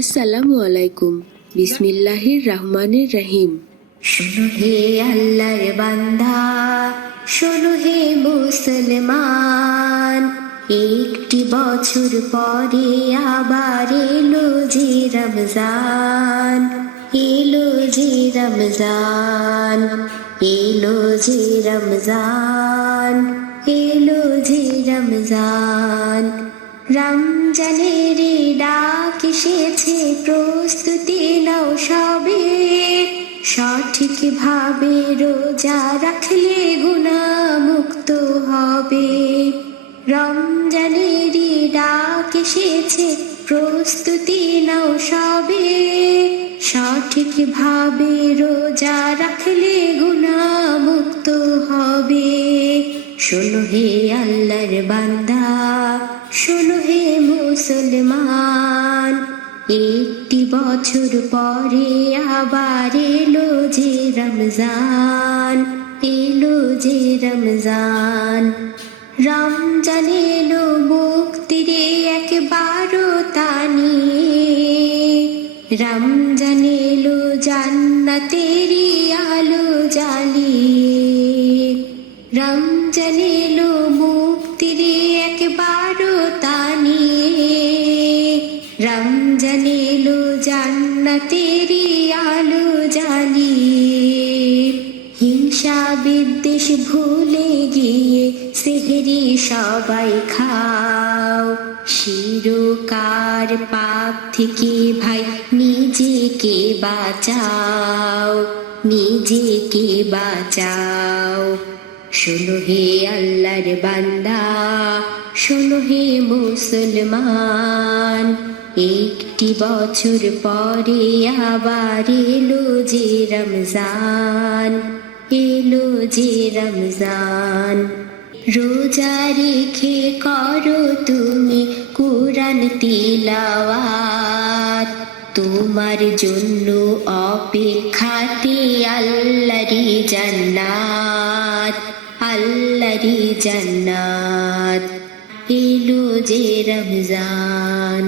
আসসালামু আলাইকুম। বিসমিল্লাহির রহমানির রহিম। শোনো হে আল্লাহর বান্দা, শোনো হে মুসলমান, একটি বছর পরে আবার এলো যে রমজান, এলো যে রমজান, এলো যে রমজান, এলো যে রমজান। রমজানের ডাক এসেছে, প্রস্তুতি নাও সবে, সঠিক ভাবে রোজা রাখলে গুনাহমুক্ত হবে। রমজানের ডাক এসেছে, প্রস্তুতি নাও সবে, সঠিক ভাবে রোজা রাখলে গুনাহমুক্ত হবে। শোনো হে আল্লাহর বান্দা, শোনো হে মুসলমান, একটি বছর পরে আবার এলো যে রমজান, এলো যে রমজান। রমজান এলো মুক্তির এক বারতা নিয়ে, রমজান এলো জান্নাতেরি আলো জ্বালিয়ে, রমজান এলো মুক্তির এক বারতা নিয়ে, রমজান এলো জান্নাতেরি আলো জ্বালিয়ে। হিংসা বিদ্বেষ ভুলে গিয়ে সেহরি সবাই খাও, শিরকার পাপ থেকে ভাই নিজেকে বাঁচাও, নিজেকে বাঁচাও। শোনো হে আল্লাহর বান্দা, শোনো হে মুসলমান, একটি বছর পরে আবার এলো যে রমজান, এলো যে রমজান। রোজা রেখে করো তুমি কুরআন তিলাওয়াত, তোমার জন্য অপেক্ষাতে আল্লাহরি জান্নাত, আল্লাহরি জান্নাত। এলো যে রমজান।